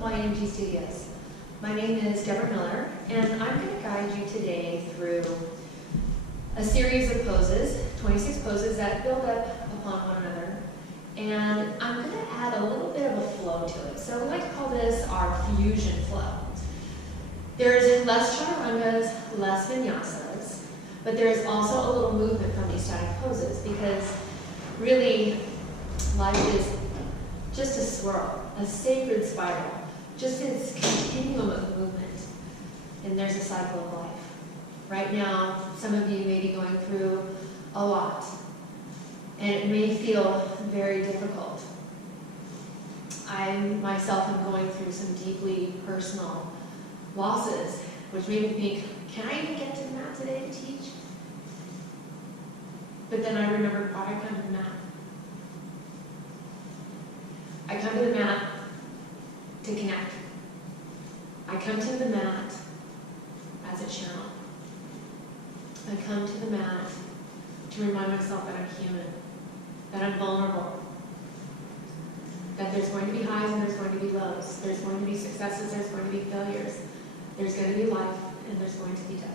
YNG Studios. My name is Deborah Miller, and I'm going to guide you today through a series of poses, 26 poses that build up upon one another, and I'm going to add a little bit of a flow to it. So we like to call this our fusion flow. There's less chaturangas, less vinyasas, but there's also a little movement from these static poses because really life is just a swirl, a sacred spiral, just this continuum of movement. And there's a cycle of life. Right now, some of you may be going through a lot, and it may feel very difficult. I myself am going through some deeply personal losses, which made me think, can I even get to the mat today to teach? But then I remembered why I come to the mat. I come to the mat to connect. I come to the mat as a channel. I come to the mat to remind myself that I'm human, that I'm vulnerable, that there's going to be highs and there's going to be lows. There's going to be successes, there's going to be failures. There's going to be life and there's going to be death.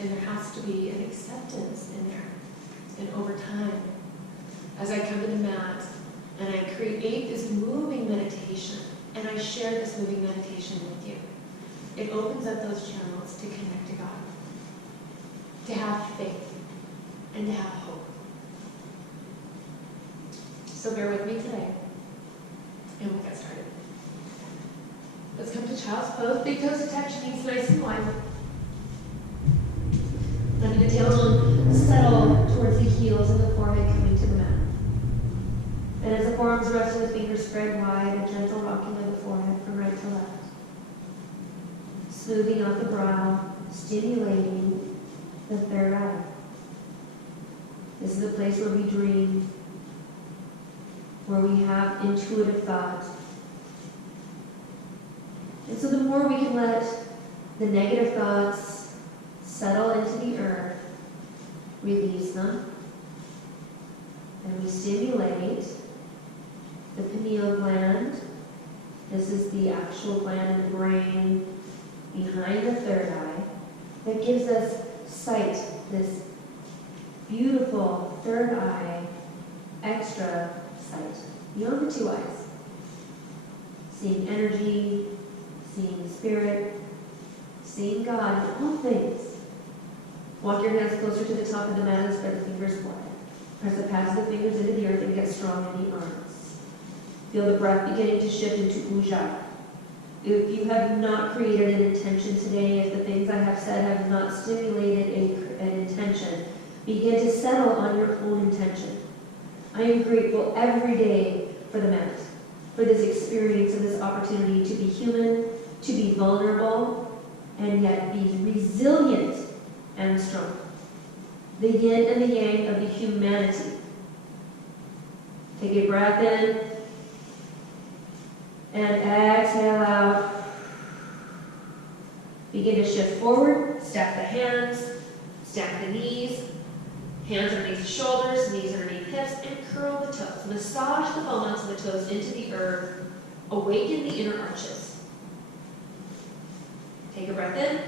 And there has to be an acceptance in there. And over time, as I come to the mat, and I create this moving meditation, and I share this moving meditation with you. It opens up those channels to connect to God, to have faith, and to have hope. So bear with me today, and we'll get started. Let's come to child's pose. Big toes touch, knees nice and wide. Letting the tailbone settle towards the heels and the forehead coming to the mat. And as the forearms rest and the fingers spread wide, a gentle rocking of the forehead from right to left. Smoothing out the brow, stimulating the third eye. This is the place where we dream, where we have intuitive thought. And so the more we can let the negative thoughts settle into the earth, release them, and we stimulate the pineal gland. This is the actual gland in the brain behind the third eye that gives us sight, this beautiful third eye, extra sight, beyond the two eyes. Seeing energy, seeing spirit, seeing God in all things. Walk your hands closer to the top of the mat and spread the fingers wide. Press the pads of the fingers into the earth and get strong in the arms. Feel the breath beginning to shift into ujjayi. If you have not created an intention today, if the things I have said have not stimulated an intention, begin to settle on your own intention. I am grateful every day for the mat, for this experience and this opportunity to be human, to be vulnerable, and yet be resilient and strong. The yin and the yang of the humanity. Take a breath in and exhale out. Begin to shift forward, stack the hands, stack the knees, hands underneath the shoulders, knees underneath hips, and curl the toes. Massage the bone onto the toes into the earth. Awaken the inner arches. Take a breath in.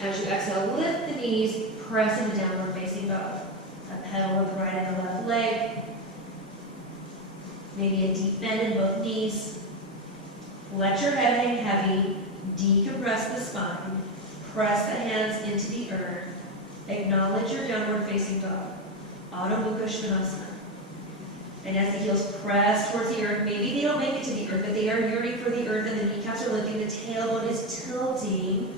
As you exhale, lift the knees, press into downward facing dog. A pedal of the right and the left leg. Maybe a deep bend in both knees. Let your head hang heavy. Decompress the spine. Press the hands into the earth. Acknowledge your downward facing dog. Adho Mukha Svanasana. And as the heels press towards the earth, maybe they don't make it to the earth, but they are yearning for the earth, and the kneecaps are lifting, the tailbone is tilting.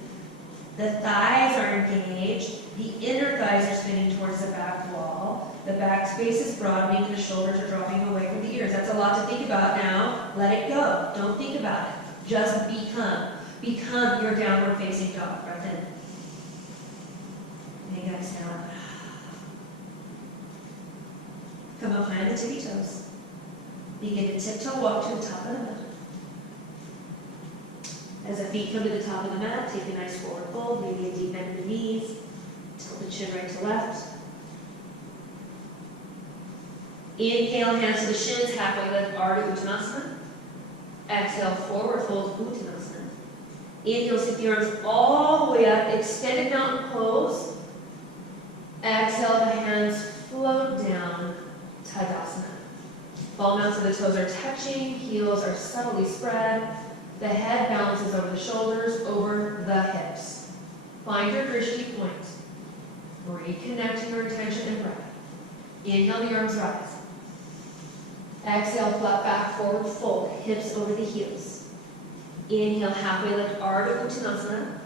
The thighs are engaged. The inner thighs are spinning towards the back wall. The back space is broadening and the shoulders are dropping away from the ears. That's a lot to think about now. Let it go. Don't think about it. Just become. Become your downward facing dog. Breath in. And exhale. Come up high on the tippy toes. Begin to tiptoe walk to the top of the mat. As the feet come to the top of the mat, take a nice forward fold, maybe a deep bend in the knees. Tilt the chin right to left. Inhale, hands to the shins, halfway lift, Ardha Uttanasana. Exhale, forward fold, Uttanasana. Inhale, sweep the arms all the way up, extended mountain pose. Exhale, the hands float down, Tadasana. Ball mounts of the toes are touching, heels are subtly spread. The head balances over the shoulders, over the hips. Find your drishti point. Reconnecting your attention and breath. Inhale, the arms rise. Exhale, flat back, forward fold, hips over the heels. Inhale, halfway lift, Ardha Uttanasana.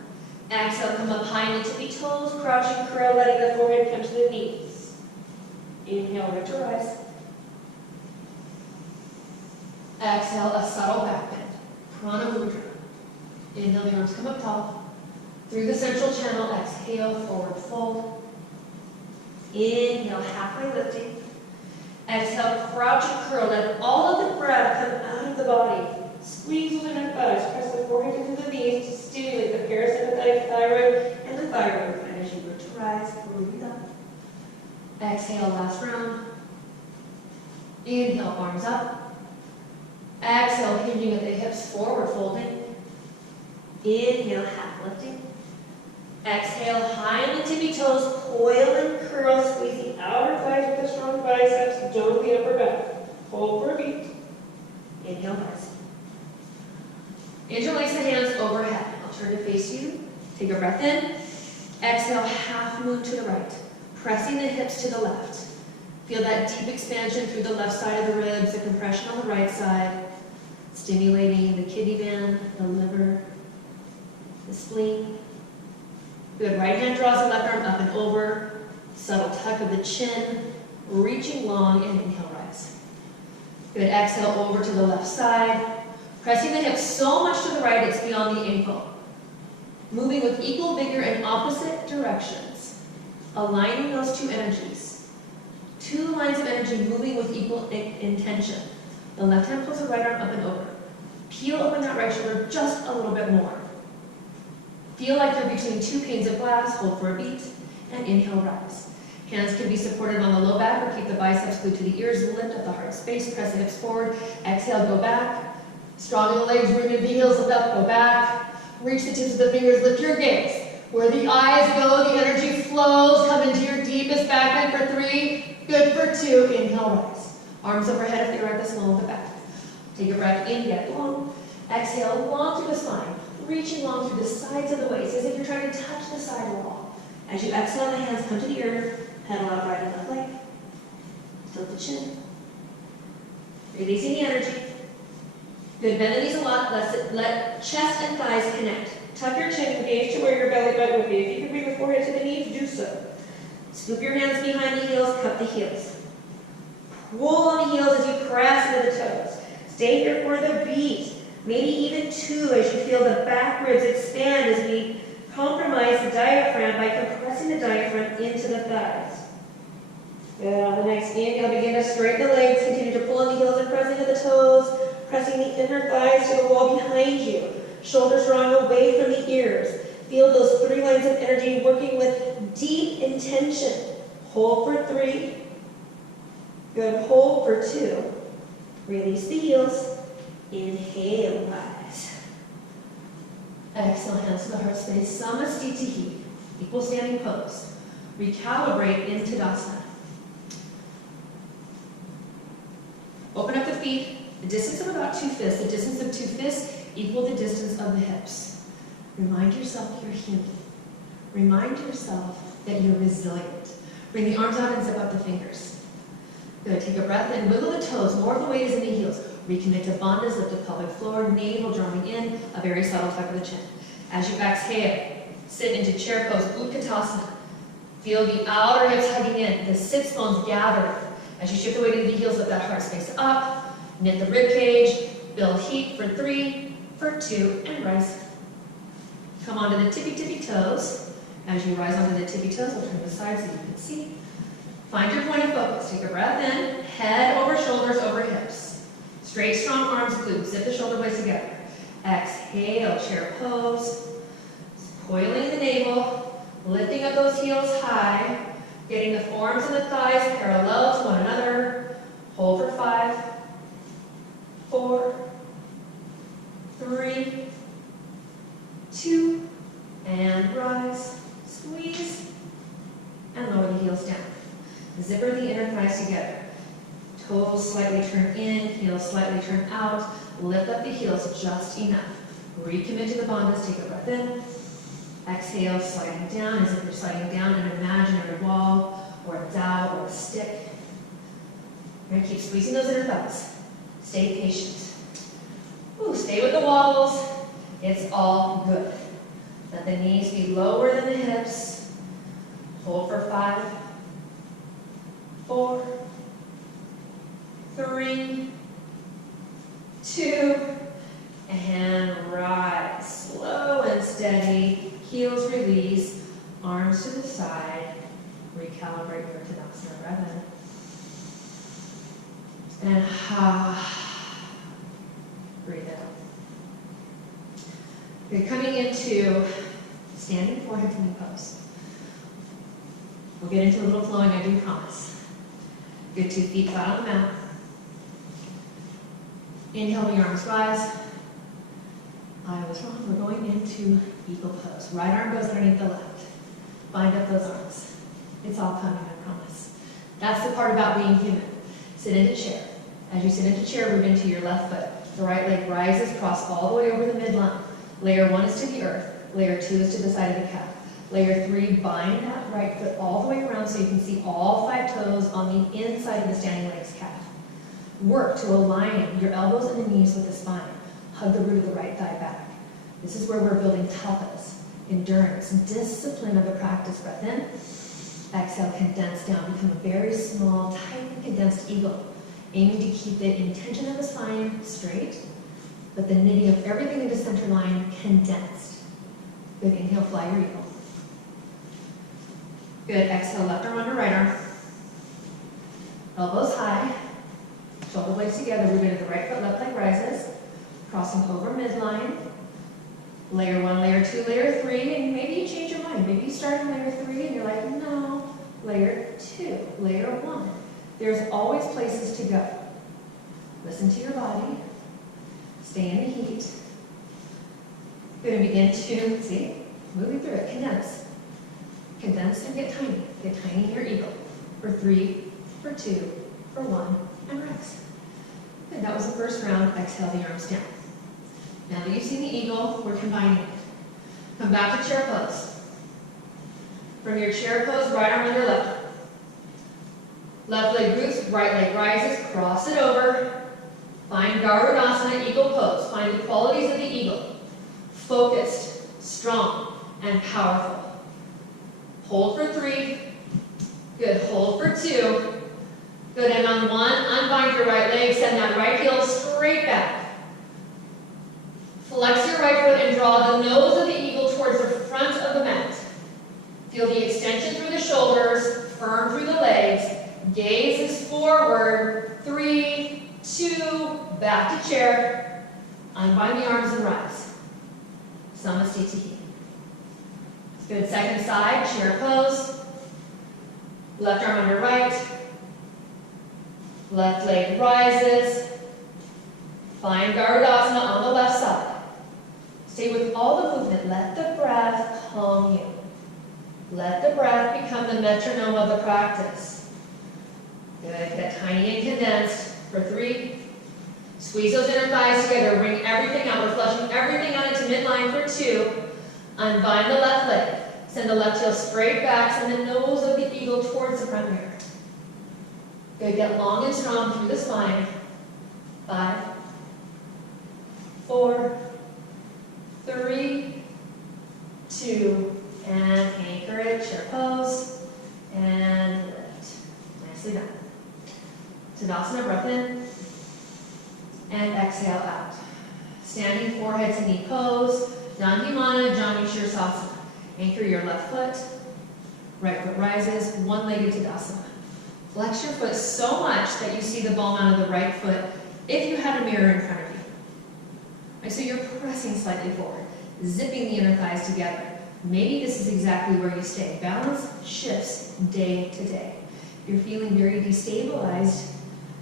Exhale, come up high in the tippy toes, crouching curl, letting the forehead come to the knees. Inhale, lift to rise. Exhale, a subtle back bend, Prana Mudra. Inhale, the arms come up tall. Through the central channel, exhale, forward fold. Inhale, halfway lifting. Exhale, crouch and curl. Let all of the breath come out of the body. Squeeze the inner thighs. Press the forehead into the knees to stimulate the parasympathetic thyroid and the thyroid gland as you look to rise. Breathe up. Exhale, last round. Inhale, arms up. Exhale, hinging at the hips, forward folding. Inhale, half lifting. Exhale, high on the tippy toes, coil and curl, squeeze the outer thighs with the strong biceps, don't the upper back. Hold for a beat. Inhale, rise. Interlace the hands overhead. I'll turn to face you. Take a breath in. Exhale, half moon to the right. Pressing the hips to the left. Feel that deep expansion through the left side of the ribs, the compression on the right side, stimulating the kidney band, the liver, the spleen. Good, right hand draws the left arm up and over, subtle tuck of the chin, reaching long and inhale, rise. Good, exhale over to the left side, pressing the hips so much to the right it's beyond the ankle. Moving with equal vigor in opposite directions, aligning those two energies. Two lines of energy moving with equal intention. The left hand pulls the right arm up and over. Peel open that right shoulder just a little bit more. Feel like you're between two panes of glass, hold for a beat, and inhale, rise. Hands can be supported on the low back or keep the biceps glued to the ears, lift up the heart space, press the hips forward, exhale, go back. Strong in the legs, root in the heels, lift up, go back. Reach the tips of the fingers, lift your gaze. Where the eyes go, the energy flows, come into your deepest back bend for 3, good for 2, inhale, rise. Arms overhead if you're at the small of the back. Take a breath in, get long. Exhale, long through the spine. Reaching long through the sides of the waist, as if you're trying to touch the side wall. As you exhale, the hands come to the earth, pedal out right and left leg. Tilt the chin. Releasing the energy. Good, bend the knees a lot, let chest and thighs connect. Tuck your chin, gaze to where your belly button would be. If you can bring the forehead to the knees, do so. Scoop your hands behind the heels, cup the heels. Pull on the heels as you press into the toes. Stay here for the beat. Maybe even 2 as you feel the back ribs expand as we compromise the diaphragm by compressing the diaphragm into the thighs. Good. On the next inhale, begin to straighten the legs. Continue to pull on the heels and press into the toes. Pressing the inner thighs to the wall behind you. Shoulders drawing away from the ears. Feel those 3 lines of energy working with deep intention. Hold for 3. Good. Hold for 2. Release the heels. Inhale, rise. Exhale, hands to the heart space. Samastitihi, equal standing pose. Recalibrate in Tadasana. Open up the feet. The distance of about 2 fists. The distance of 2 fists equal the distance of the hips. Remind yourself you're human. Remind yourself that you're resilient. Bring the arms out and zip up the fingers. Good. Take a breath in. Wiggle the toes. More of the weight is in the heels. Recommit to bandhas, lift the pelvic floor, navel drawing in, a very subtle tuck of the chin. As you exhale, sit into chair pose, Utkatasana. Feel the outer hips hugging in, the sits bones gather. As you shift the weight into the heels, lift that heart space up, knit the rib cage, build heat for 3, for 2, and rise. Come onto the tippy toes. As you rise onto the tippy toes, I'll turn to the side so you can see. Find your point of focus. Take a breath in, head over shoulders over hips. Straight, strong arms glued. Zip the shoulder blades together. Exhale, chair pose. Coiling the navel. Lifting up those heels high. Getting the forearms and the thighs parallel to one another. Hold for 5, 4, Toes slightly turn in, heels slightly turn out. Lift up the heels just enough. Recommit to the bandhas, take a breath in. Exhale, sliding down as if you're sliding down an imaginary wall or a dowel or a stick. You're going to keep squeezing those inner thighs. Stay patient. Ooh, stay with the wobbles. It's all good. Let the knees be lower than the hips. Hold for 5, 4, 3, 2, and rise. Slow and steady. Heels release. Arms to the side. Recalibrate your Tadasana. Breath in. And breathe out. You're coming into standing forehead to knee pose. We'll get into a little flowing, I do promise. Good, 2 feet flat on the mat. Inhale, the arms rise. I was wrong, we're going into eagle pose. Right arm goes underneath the left. Bind up those arms. It's all coming, I promise. That's the part about being human. Sit into chair. As you sit into chair, move into your left foot. The right leg rises, cross all the way over the midline. Layer 1 is to the earth. Layer 2 is to the side of the calf. Layer 3, bind that right foot all the way around so you can see all 5 toes on the inside of the standing legs calf. Work to align your elbows and the knees with the spine. Hug the root of the right thigh back. This is where we're building tapas, endurance, discipline of the practice. Breath in. Exhale, condense down. Become a very small, tightly condensed eagle. Aiming to keep the intention of the spine straight, but the knitting of everything into center line condensed. Good, inhale, fly your eagle. Good, exhale, left arm under right arm. Elbows high, shoulder blades together, move into the right foot, left leg rises, crossing over midline. Layer 1, layer 2, layer 3, and maybe you change your mind. Maybe you start in layer 3 and you're like, no, layer 2, layer 1. There's always places to go. Listen to your body. Stay in the heat. You're going to begin to, see, moving through it, condense. Condense and get tiny. Get tiny in your eagle. For 3, for 2, for 1, and rise. Good, that was the first round. Exhale the arms down. Now that you've seen the eagle, we're combining it. Come back to chair pose. From your chair pose, right arm under left. Left leg roots, right leg rises, cross it over. Find Garudasana, eagle pose. Find the qualities of the eagle. Focused, strong, and powerful. Hold for 3. Good, hold for 2. Good, and on 1, unbind your right leg, send that right heel straight back. Flex your right foot and draw the nose of the eagle towards the front of the mat. Feel the extension through the shoulders, firm through the legs. Gaze is forward. 3, 2, back to chair. Unbind the arms and rise. Samasthiti. Good, second side, chair pose. Left arm under right. Left leg rises. Find Garudasana on the left side. Stay with all the movement. Let the breath calm you. Let the breath become the metronome of the practice. Good. Get tiny and condensed for 3. Squeeze those inner thighs together. Bring everything out. We're flushing everything out into midline for 2. Unbind the left leg. Send the left heel straight back. Send the nose of the eagle towards the front mirror. Good. Get long and strong through the spine. 5, 4, 3, 2, and anchor it. Chair pose. And lift. Nicely done. Tadasana, breath in. And exhale out. Standing forehead to knee pose. Dandimana, Janu Shirsasana. Anchor your left foot. Right foot rises. One-legged Tadasana. Flex your foot so much that you see the ball mount of the right foot if you had a mirror in front of you. Right, so you're pressing slightly forward, zipping the inner thighs together. Maybe this is exactly where you stay. Balance shifts day to day. You're feeling very destabilized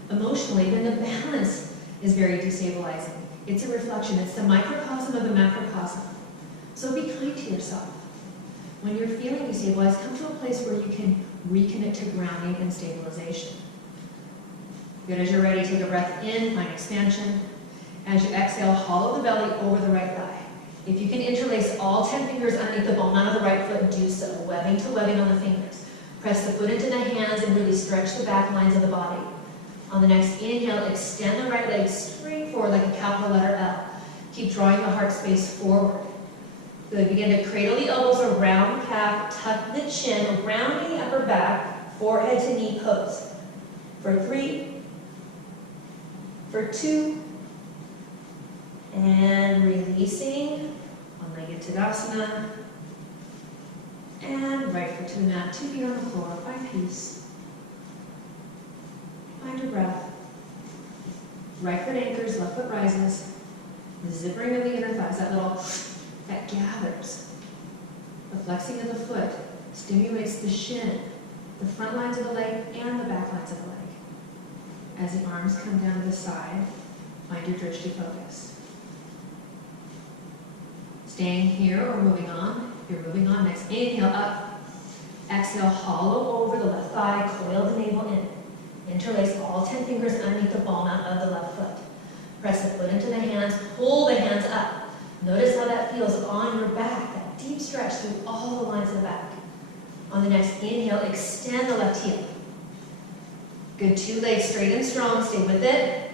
emotionally, then the balance is very destabilizing. It's a reflection. It's the microcosm of the macrocosm. So be kind to yourself. When you're feeling destabilized, come to a place where you can recommit to grounding and stabilization. Good, as you're ready, take a breath in, find expansion. As you exhale, hollow the belly over the right thigh. If you can interlace all 10 fingers underneath the ball of the right foot, do so, webbing to webbing on the fingers. Press the foot into the hands and really stretch the back lines of the body. On the next inhale, extend the right leg straight forward like a capital letter L. Keep drawing the heart space forward. Good, begin to cradle the elbows around the calf, tuck the chin, rounding the upper back, forehead to knee pose. For 3, for 2, and releasing, one-legged Tadasana, and right foot to the mat, 2 feet on the floor, find peace. Find your breath. Right foot anchors, left foot rises. The zippering of the inner thighs, that gathers. The flexing of the foot stimulates the shin, the front lines of the leg, and the back lines of the leg. As the arms come down to the side, find your drishti focus. Staying here or moving on. If you're moving on, next inhale up. Exhale, hollow over the left thigh, coil the navel in. Interlace all 10 fingers underneath the ball mount of the left foot. Press the foot into the hands, pull the hands up. Notice how that feels on your back, that deep stretch through all the lines of the back. On the next inhale, extend the left heel. Good, 2 legs straight and strong, stay with it.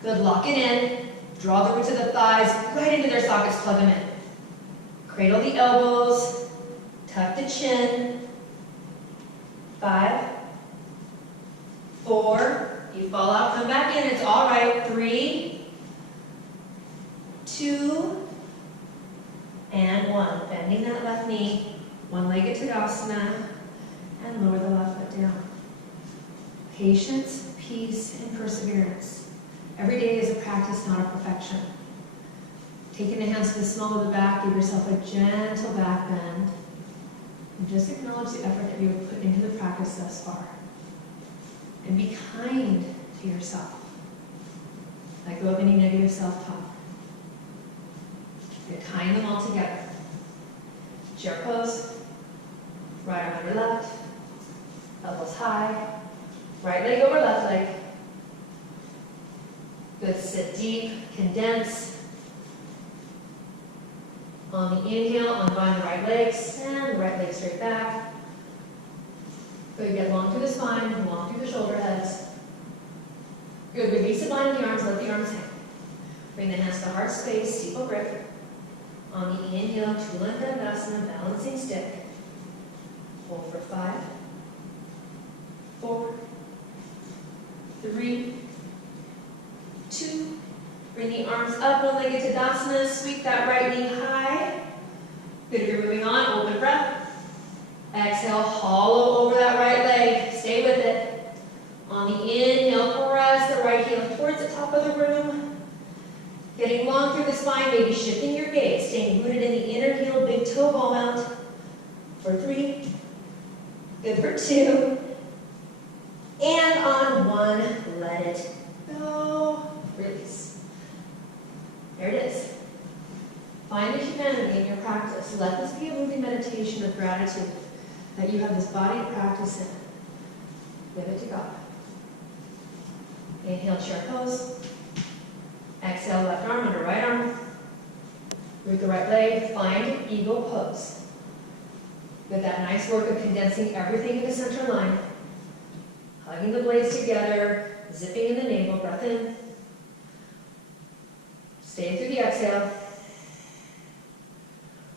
Good, lock it in. Draw the roots of the thighs right into their sockets, plug them in. Cradle the elbows, tuck the chin. 5, 4, you fall out, come back in, it's all right. 3, 2, and 1. Bending that left knee, one-legged Tadasana, and lower the left foot down. Patience, peace, and perseverance. Every day is a practice, not a perfection. Taking the hands to the small of the back, give yourself a gentle back bend. And just acknowledge the effort that you have put into the practice thus far. And be kind to yourself. Let go of any negative self-talk. You're tying them all together. Chair pose. Right arm under left. Elbows high. Right leg over left leg. Good, sit deep, condense. On the inhale, unbind the right leg, send the right leg straight back. Good, get long through the spine, long through the shoulder heads. Good, release the bind of the arms, let the arms hang. Bring the hands to heart space, steeple grip. On the inhale, Tula Dandasana, balancing stick. Hold for 5, 4, 3, 2. Bring the arms up, one-legged Tadasana, sweep that right knee high. Good, if you're moving on, open breath. Exhale, hollow over that right leg, stay with it. On the inhale, press the right heel towards the top of the room. Getting long through the spine, maybe shifting your gaze, staying rooted in the inner heel, big toe ball mount. For 3, good for 2. And on 1, let it go. Release. There it is. Find the humanity in your practice. Let this be a moving meditation of gratitude that you have this body to practice in. Give it to God. Inhale, chair pose. Exhale, left arm under right arm. Root the right leg. Find eagle pose. With that nice work of condensing everything in the center line. Hugging the blades together. Zipping in the navel. Breath in. Stay through the exhale.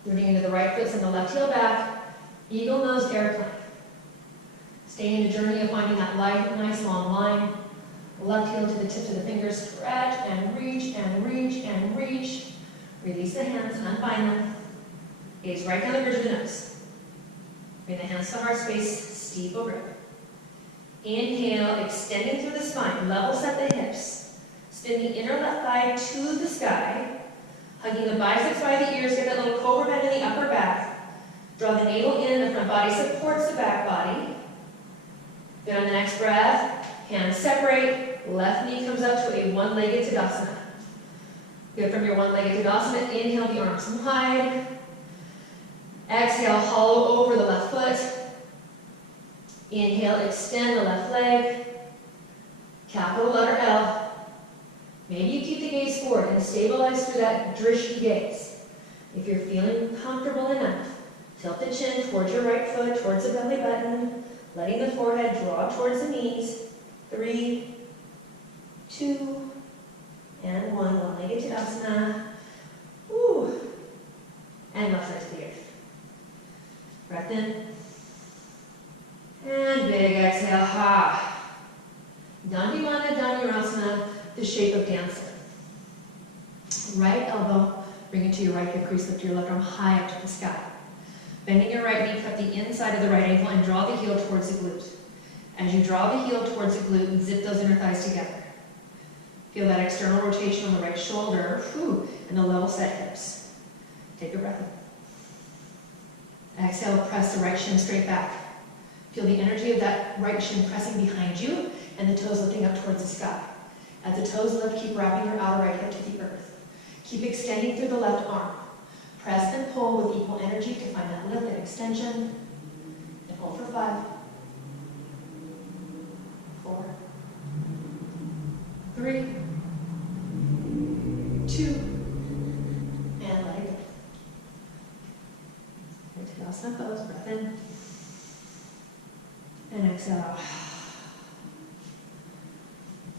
Rooting into the right foot, send the left heel back. Eagle nose airplane. Stay in the journey of finding that light, nice long line. Left heel to the tips of the fingers. Stretch and reach and reach and reach. Release the hands, unbind them. Gaze right down the bridge of the nose. Bring the hands to heart space, steeple grip. Inhale, extending through the spine. Level set the hips. Spin the inner left thigh to the sky. Hugging the biceps by the ears, get that little cobra bend in the upper back. Draw the navel in, the front body supports the back body. Then on the next breath, hands separate, left knee comes up to a one-legged Tadasana. Good, from your one-legged Tadasana, inhale the arms wide. Exhale, hollow over the left foot. Inhale, extend the left leg. Capital letter L. Maybe you keep the gaze forward and stabilize through that drishti gaze. If you're feeling comfortable enough, tilt the chin towards your right foot, towards the belly button, letting the forehead draw towards the knees. 3, 2, and 1. One-legged Tadasana. Woo. And left side to the earth. Breath in. And big exhale. Ha. Dandivana Dhanurasana, the shape of dancer. Right elbow, bring it to your right hip crease, lift your left arm high up to the sky. Bending your right knee, cut the inside of the right ankle and draw the heel towards the glute. As you draw the heel towards the glute, zip those inner thighs together. Feel that external rotation on the right shoulder, and the level set hips. Take a breath in. Exhale, press the right shin straight back. Feel the energy of that right shin pressing behind you and the toes lifting up towards the sky. As the toes lift, keep wrapping your outer right hip to the earth. Keep extending through the left arm. Press and pull with equal energy to find that lift and extension. And hold for 5, 4, 3, 2, and let it go. Tadasana pose, breath in. And exhale.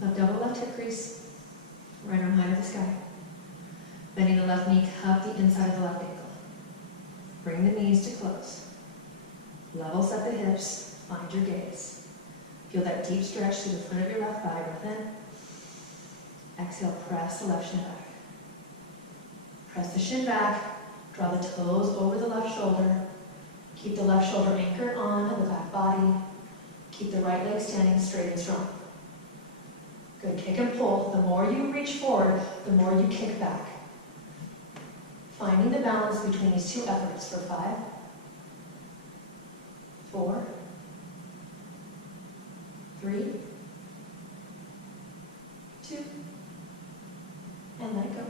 Left elbow, left hip crease. Right arm high to the sky. Bending the left knee, cup the inside of the left ankle. Bring the knees to close. Level set the hips, find your gaze. Feel that deep stretch through the front of your left thigh, breath in. Exhale, press the left shin back. Press the shin back, draw the toes over the left shoulder. Keep the left shoulder anchored on the back body. Keep the right leg standing straight and strong. Good, kick and pull. The more you reach forward, the more you kick back. Finding the balance between these two efforts for 5, 4, 3, 2, and let it go.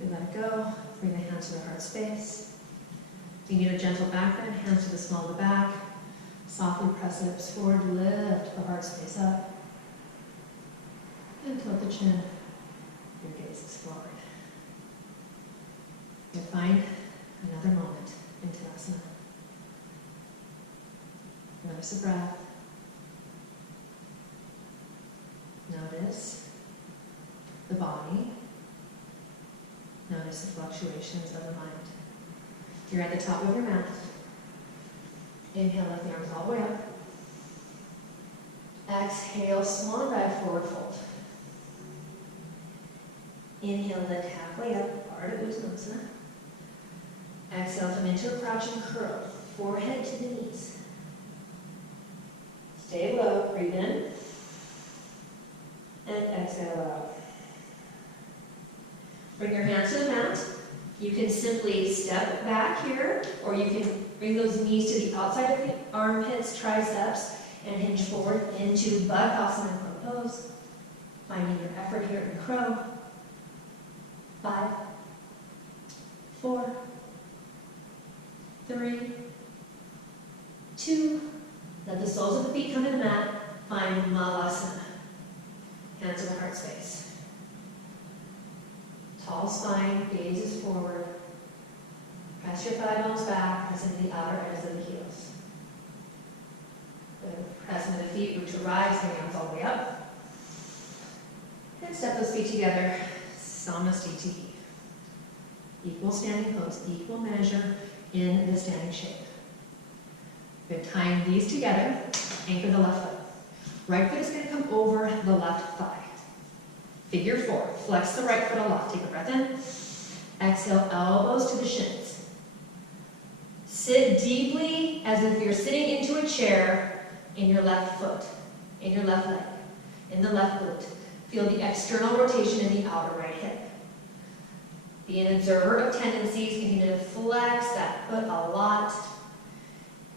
You let it go, bring the hands to the heart space. If you need a gentle back bend, hands to the small of the back. Softly press the hips forward, lift the heart space up. And tilt the chin, your gaze is forward. And find another moment in Tadasana. Notice the breath. Notice the body. Notice the fluctuations of the mind. You're at the top of your mat. Inhale, lift the arms all the way up. Exhale, swan dive, forward fold. Inhale, lift halfway up, Ardha Uttanasana. Exhale, come into a crouching curl, forehead to the knees. Stay low, breathe in. And exhale out. Bring your hands to the mat. You can simply step back here, or you can bring those knees to the outside of the armpits, triceps, and hinge forward into Baddhasana crow pose. Finding your effort here in crow. 5, 4, 3, 2. Let the soles of the feet come to the mat. Find Malasana. Hands to the heart space. Tall spine, gaze is forward. Press your thigh bones back, press into the outer edges of the heels. Good. Press into the feet, root to rise, bring arms all the way up. And step those feet together, Samastiti. Equal standing pose, equal measure in the standing shape. Good, tying these together, anchor the left foot. Right foot is going to come over the left thigh. Figure 4, flex the right foot aloft, take a breath in. Exhale, elbows to the shins. Sit deeply as if you're sitting into a chair in your left foot, in your left leg, in the left glute. Feel the external rotation in the outer right hip. Be an observer of tendencies, continue to flex that foot a lot.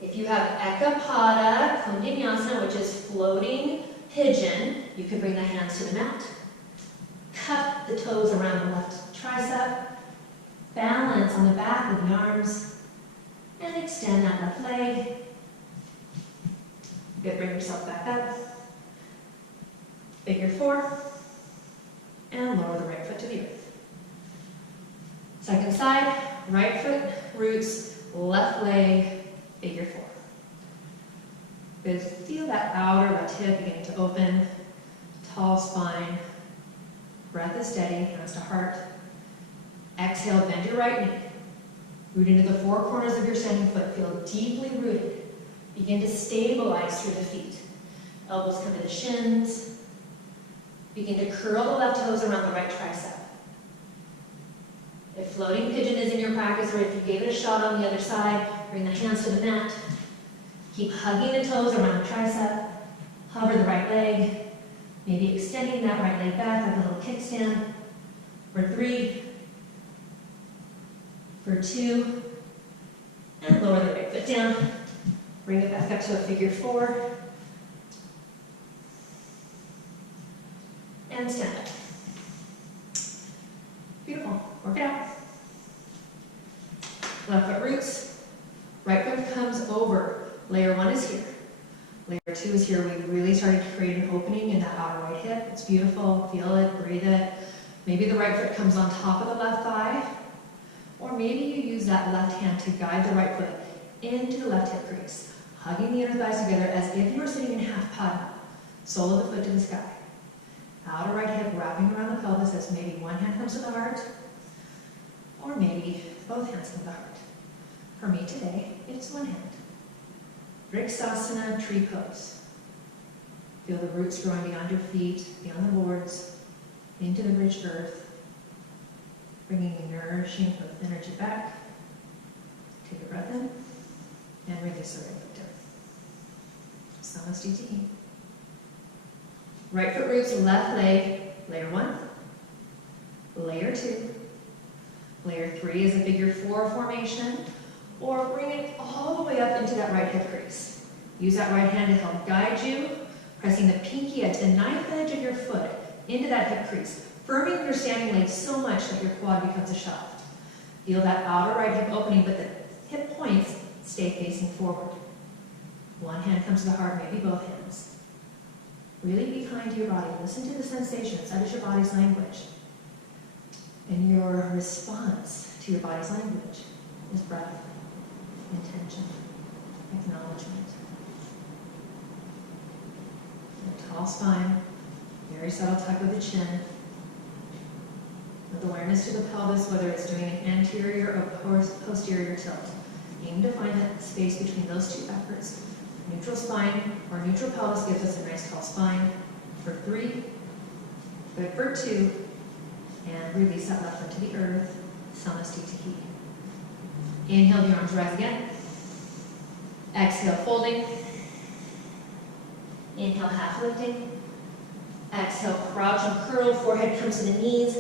If you have Ekapada, Kundanyasana, which is floating pigeon, you can bring the hands to the mat. Cup the toes around the left tricep. Balance on the back of the arms. And extend that left leg. Good, bring yourself back up. figure 4, and lower the right foot to the earth. Second side, right foot roots, left leg, figure 4. Good. Feel that outer left hip beginning to open, tall spine, breath is steady, hands to heart. Exhale, bend your right knee. Root into the 4 corners of your standing foot. Feel deeply rooted. Begin to stabilize through the feet. Elbows come to the shins. Begin to curl the left toes around the right tricep. If floating pigeon is in your practice, or if you gave it a shot on the other side, bring the hands to the mat. Keep hugging the toes around the tricep. Hover the right leg. Maybe extending that right leg back like a little kickstand. For 3. For 2. And lower the right foot down. Bring it back up to a figure 4. And stand up. Beautiful. Work it out. Left foot roots. Right foot comes over. Layer 1 is here. Layer 2 is here. We really started to create an opening in that outer right hip. It's beautiful. Feel it. Breathe it. Maybe the right foot comes on top of the left thigh. Or maybe you use that left hand to guide the right foot into the left hip crease. Hugging the inner thighs together as if you were sitting in half padma. Sole of the foot to the sky. Outer right hip wrapping around the pelvis as maybe one hand comes to the heart. Or maybe both hands come to the heart. For me today, it's one hand. Vriksasana, tree pose. Feel the roots growing beyond your feet, beyond the boards, into the rich earth, bringing the nourishing energy back. Take a breath in, and release the right foot down. Samasthiti. Right foot roots, left leg, layer 1, layer 2, layer 3 is a figure 4 formation, or bring it all the way up into that right hip crease. Use that right hand to help guide you, pressing the pinky edge, the knife edge of your foot into that hip crease, firming your standing leg so much that your quad becomes a shaft. Feel that outer right hip opening, but the hip points stay facing forward. One hand comes to the heart, maybe both hands. Really be kind to your body. Listen to the sensations. That is your body's language. And your response to your body's language is breath, intention, acknowledgement. A tall spine, very subtle tuck of the chin. With awareness to the pelvis, whether it's doing an anterior or posterior tilt. Aim to find that space between those two efforts. Neutral spine or neutral pelvis gives us a nice tall spine. For 3, good for 2, and release that left foot to the earth. Samasthiti. Inhale, the arms rise again. Exhale, folding. Inhale, half lifting. Exhale, crouch and curl. Forehead comes to the knees.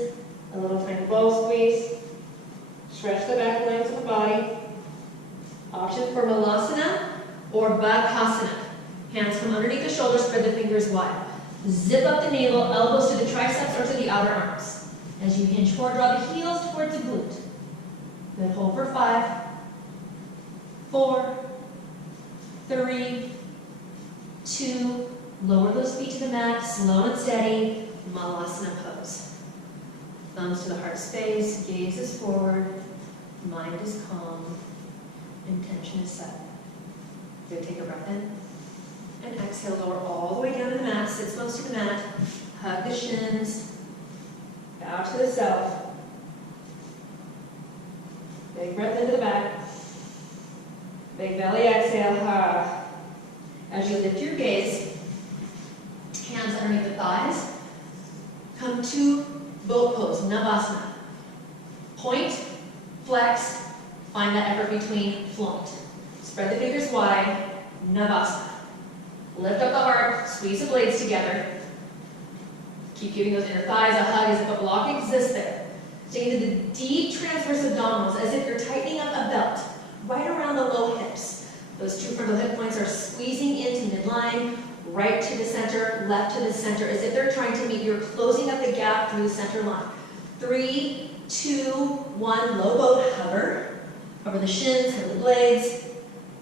A little tiny bow squeeze. Stretch the back legs of the body. Option for Malasana or Bakasana. Hands come underneath the shoulders, spread the fingers wide. Zip up the navel, elbows to the triceps or to the outer arms. As you hinge forward, draw the heels towards the glute. Good, hold for 5, 4, 3, 2, lower those feet to the mat, slow and steady, Malasana pose. Thumbs to the heart space, gaze is forward, mind is calm, intention is set. Good, take a breath in. And exhale, lower all the way down to the mat, sit bones to the mat, hug the shins, bow to the self. Big breath into the back. Big belly exhale. As you lift your gaze, hands underneath the thighs, come to boat pose, Navasana. Point, flex, find that effort between float. Spread the fingers wide, Navasana. Lift up the heart, squeeze the blades together. Keep giving those inner thighs a hug as if a block exists there. Stay into the deep transverse abdominals as if you're tightening up a belt right around the low hips. Those 2 frontal hip points are squeezing into midline, right to the center, left to the center, as if they're trying to meet. You're closing up the gap through the center line. 3, 2, 1, low boat, hover. Over the shins, hug the legs.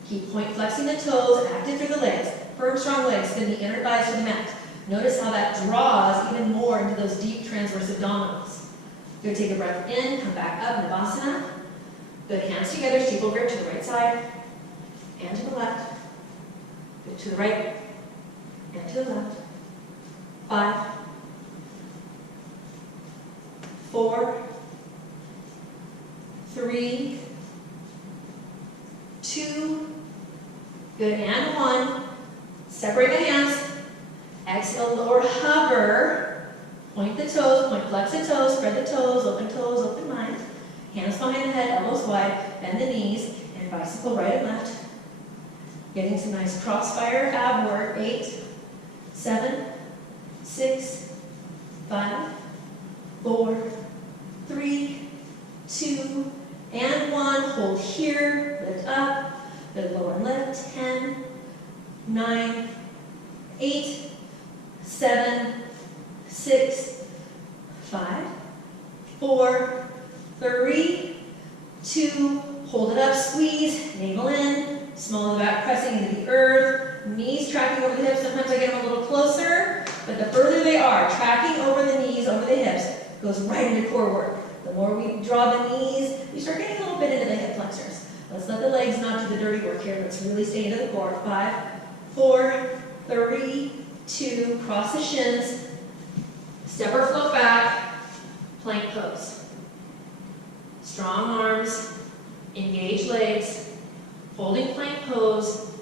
Keep point flexing the toes, active through the legs. Firm, strong legs, spin the inner thighs to the mat. Notice how that draws even more into those deep transverse abdominals. Good, take a breath in, come back up, Navasana. Good, hands together, steeple grip to the right side and to the left. Good, to the right and to the left. 5, 4, 3, 2, good, and 1. Separate the hands. Exhale, lower, hover. Point the toes, flex the toes, spread the toes, open mind. Hands behind the head, elbows wide, bend the knees, and bicycle right and left. Getting some nice crossfire ab work. 8, 7, 6, 5, 4, 3, 2, and 1. Hold here, lift up, good, lower and lift. 10, 9, 8, 7, 6, 5, 4, 3, 2, hold it up, squeeze, navel in, small of the back pressing into the earth, knees tracking over the hips. Sometimes I get them a little closer, but the further they are, tracking over the knees, over the hips, goes right into core work. The more we draw the knees, we start getting a little bit into the hip flexors. Let's let the legs not do the dirty work here. Let's really stay into the core. 5, 4, 3, 2, cross the shins, step or float back, plank pose. Strong arms, engage legs, holding plank pose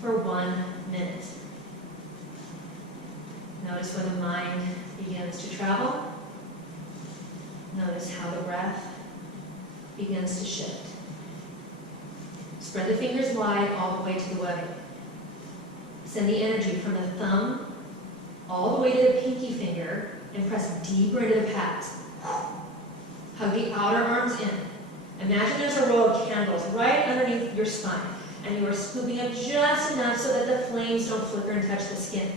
for 1 minute. Notice when the mind begins to travel. Notice how the breath begins to shift. Spread the fingers wide all the way to the webbing. Send the energy from the thumb all the way to the pinky finger and press deeper into the pads. Hug the outer arms in. Imagine there's a row of candles right underneath your spine, and you are scooping up just enough so that the flames don't flicker and touch the skin.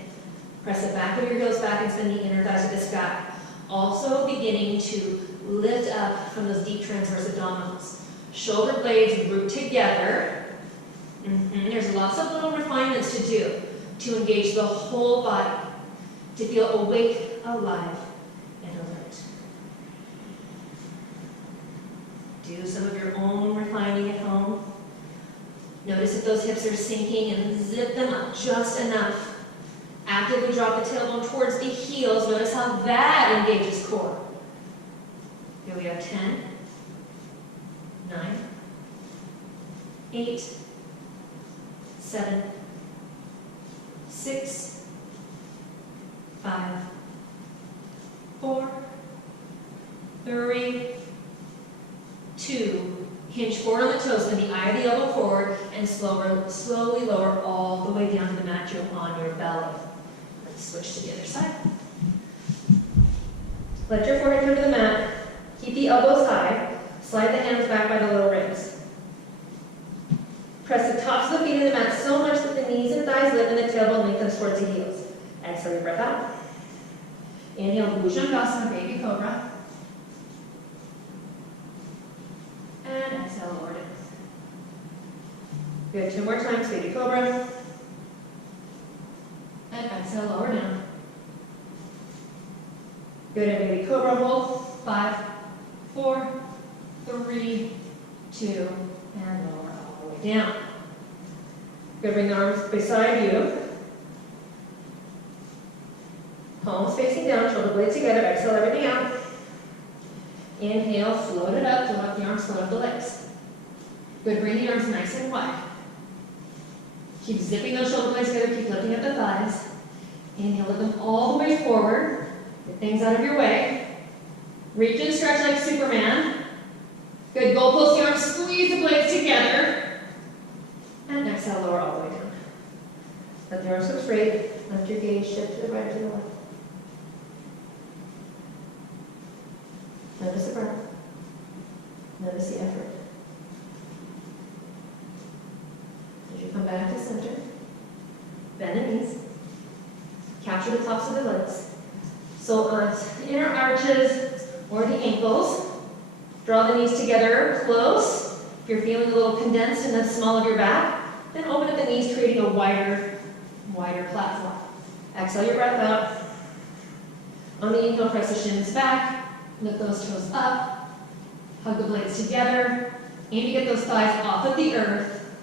Press the back of your heels back and send the inner thighs to the sky. Also beginning to lift up from those deep transverse abdominals. Shoulder blades root together. There's lots of little refinements to do to engage the whole body, to feel awake, alive, and alert. Do some of your own refining at home. Notice if those hips are sinking and zip them up just enough. Actively drop the tailbone towards the heels. Notice how that engages core. Here we have 10, 9, 8, 7, 6, 5, 4, 3, 2. Hinge forward on the toes, send the eye of the elbow forward, and slowly lower all the way down to the mat. You're on your belly. Let's switch to the other side. Let your forehead come to the mat. Keep the elbows high. Slide the hands back by the little rings. Press the tops of the feet into the mat so much that the knees and thighs lift and the tailbone lengthens towards the heels. Exhale your breath out. Inhale, Bhujangasana, baby cobra. And exhale, lower down. Good, 2 more times, baby cobra. And exhale, lower down. Good, and baby cobra, hold. 5, 4, 3, 2, and lower all the way down. Good, bring the arms beside you. Palms facing down, shoulder blades together, exhale everything out. Inhale, float it up to let the arms float up the legs. Good, bring the arms nice and wide. Keep zipping those shoulder blades together, keep lifting up the thighs. Inhale, lift them all the way forward. Get things out of your way. Reach and stretch like Superman. Good, goal pulse the arms, squeeze the blades together. And exhale, lower all the way down. Let the arms go straight. Let your gaze shift to the right or to the left. Notice the breath. Notice the effort. As you come back to center, bend the knees. Capture the tops of the legs. So on inner arches or the ankles, draw the knees together close. If you're feeling a little condensed in the small of your back, then open up the knees, creating a wider platform. Exhale your breath out. On the inhale, press the shins back. Lift those toes up. Hug the blades together. Aim to get those thighs off of the earth.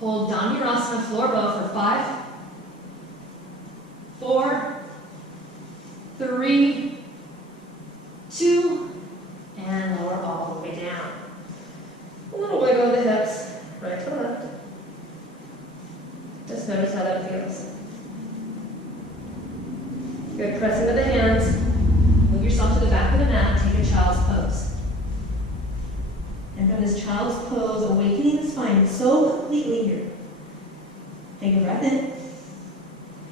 Hold Dhanurasana floor bow for 5, 4, 3, 2, and lower all the way down. A little wiggle of the hips, right to left. Just notice how that feels. Good, press into the hands. Move yourself to the back of the mat, take a child's pose. And from this child's pose, awakening the spine so completely here. Take a breath in.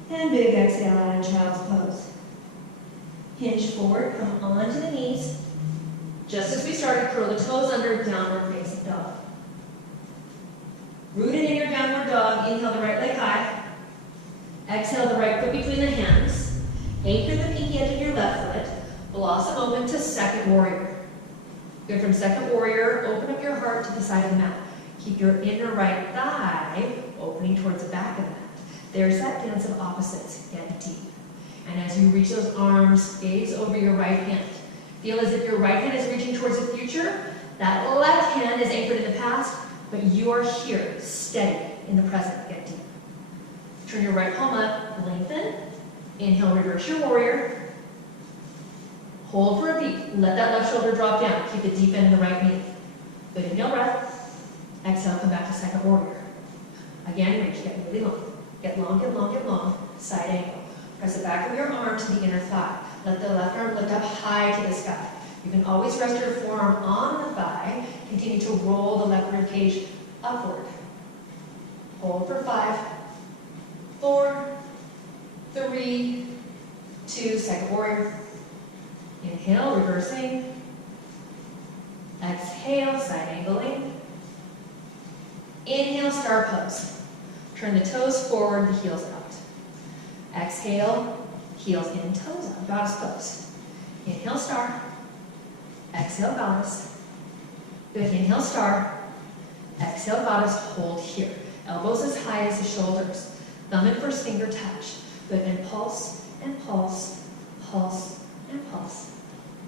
And big exhale out of child's pose. Hinge forward, come onto the knees. Just as we started, curl the toes under, downward facing dog. Rooted in your downward dog, inhale the right leg high. Exhale the right foot between the hands. Anchor the pinky edge of your left foot. Blossom open to second warrior. Good, from second warrior, open up your heart to the side of the mat. Keep your inner right thigh opening towards the back of the mat. There's that dance of opposites. Get deep. And as you reach those arms, gaze over your right hand. Feel as if your right hand is reaching towards the future. That left hand is anchored in the past, but you are here, steady in the present. Get deep. Turn your right palm up, lengthen. Inhale, reverse your warrior. Hold for a beat. Let that left shoulder drop down. Keep the deep end of the right knee. Good inhale breath. Exhale, come back to second warrior. Again, reach, get really long. Get long, get long, get long. Side angle. Press the back of your arm to the inner thigh. Let the left arm lift up high to the sky. You can always rest your forearm on the thigh. Continue to roll the left rib cage upward. Hold for 5, 4, 3, 2, second warrior. Inhale, reversing. Exhale, side angling. Inhale, star pose. Turn the toes forward, the heels out. Exhale, heels in, toes out, goddess pose. Inhale, star. Exhale, goddess. Good, inhale, star. Exhale, goddess, hold here. Elbows as high as the shoulders. Thumb and first finger touch. Good, and pulse, and pulse, pulse, and pulse.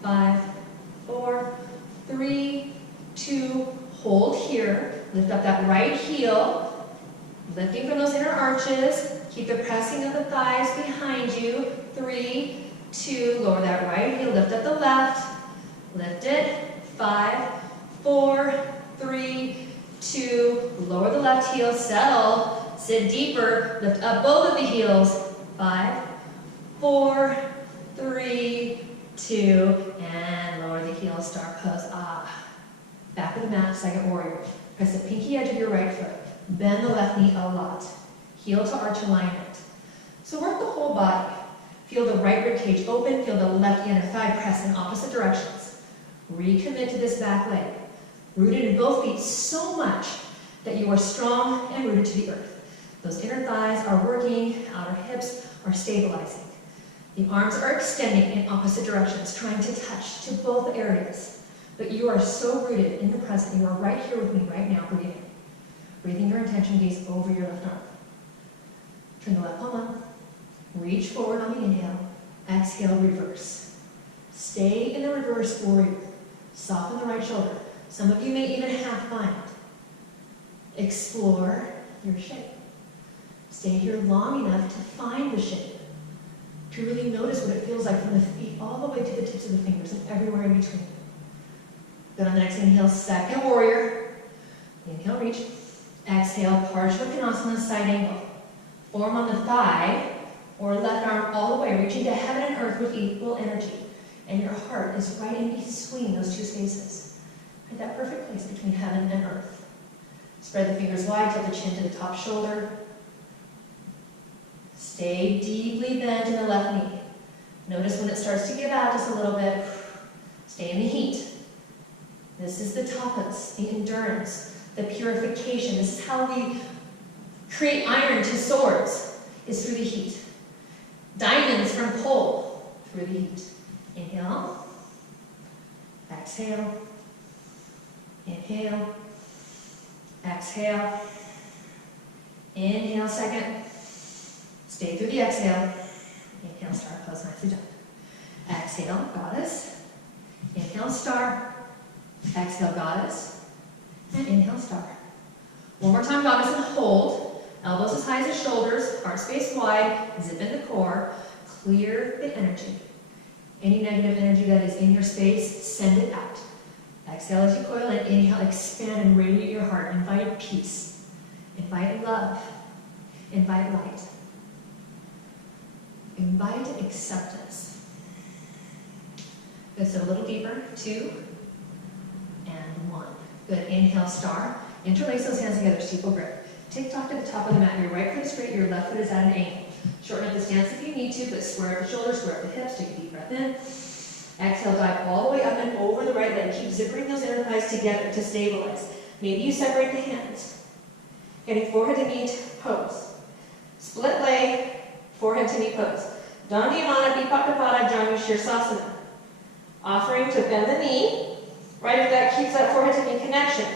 5, 4, 3, 2, hold here. Lift up that right heel. Lifting from those inner arches. Keep the pressing of the thighs behind you. 3, 2, lower that right heel. Lift up the left. Lift it. 5, 4, 3, 2, lower the left heel. Settle. Sit deeper. Lift up both of the heels. 5, 4, 3, 2, and lower the heel, star pose. Back of the mat, second warrior. Press the pinky edge of your right foot. Bend the left knee a lot. Heel to arch alignment. So work the whole body. Feel the right rib cage open. Feel the left inner thigh press in opposite directions. Recommit to this back leg. Rooted in both feet so much that you are strong and rooted to the earth. Those inner thighs are working, outer hips are stabilizing. The arms are extending in opposite directions, trying to touch to both areas. But you are so rooted in the present. You are right here with me right now, breathing. Breathing your intention, gaze over your left arm. Turn the left palm up. Reach forward on the inhale. Exhale, reverse. Stay in the reverse warrior. Soften the right shoulder. Some of you may even half bind. Explore your shape. Stay here long enough to find the shape. To really notice what it feels like from the feet all the way to the tips of the fingers and everywhere in between. Then on the next inhale, second warrior. Inhale, reach. Exhale, Parsvakonasana, side angle. Form on the thigh or left arm all the way, reaching to heaven and earth with equal energy. And your heart is right in between those two spaces. At that perfect place between heaven and earth. Spread the fingers wide, tilt the chin to the top shoulder. Stay deeply bent in the left knee. Notice when it starts to give out just a little bit. Stay in the heat. This is the tapas, the endurance, the purification. This is how we create iron to swords, is through the heat. Diamonds from coal, through the heat. Inhale. Exhale. Inhale. Exhale. Inhale, second. Stay through the exhale. Inhale, star, close, nicely done. Exhale, goddess. Inhale, star. Exhale, goddess. And inhale, star. One more time, goddess, and hold. Elbows as high as the shoulders, heart space wide, zip in the core. Clear the energy. Any negative energy that is in your space, send it out. Exhale as you coil in. Inhale, expand and radiate your heart. Invite peace. Invite love. Invite light. Invite acceptance. Good, so a little deeper. 2 and 1. Good, inhale, star. Interlace those hands together, steeple grip. Tick-tock to the top of the mat. Your right foot is straight, your left foot is at an angle. Shorten up the stance if you need to, but square up the shoulders, square up the hips. Take a deep breath in. Exhale, dive all the way up and over the right leg. Keep zippering those inner thighs together to stabilize. Maybe you separate the hands. Getting forehead to knee pose. Split leg, forehead to knee pose. Dandiyamana, Vipakapada, Janu Shirsasana. Offering to bend the knee. Right if that keeps that forehead to knee connection.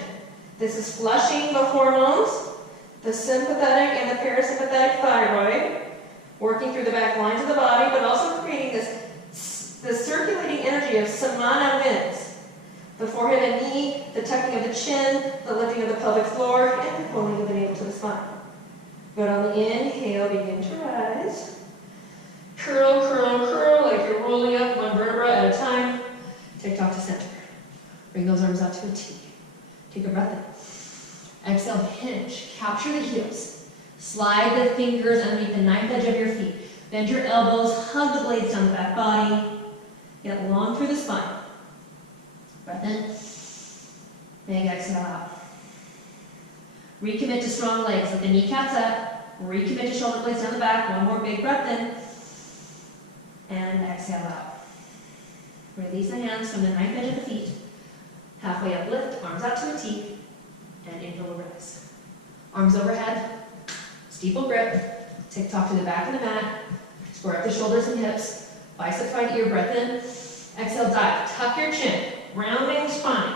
This is flushing the hormones, the sympathetic and the parasympathetic thyroid, working through the back lines of the body, but also creating the circulating energy of samana winds. The forehead and knee, the tucking of the chin, the lifting of the pelvic floor, and the pulling of the navel to the spine. Good, on the inhale, begin to rise. Curl, curl, curl, like you're rolling up one vertebra at a time. Tick-tock to center. Bring those arms out to a T. Take a breath in. Exhale, hinge. Capture the heels. Slide the fingers underneath the knife edge of your feet. Bend your elbows, hug the blades down the back body. Get long through the spine. Breath in. Big exhale out. Recommit to strong legs. Let the kneecaps up. Recommit to shoulder blades down the back. One more big breath in. And exhale out. Release the hands from the knife edge of the feet. Halfway up, lift, arms out to a T, and inhale, rise. Arms overhead, steeple grip, tick-tock to the back of the mat, square up the shoulders and hips, biceps wide ear, breath in, exhale, dive, tuck your chin, rounding the spine.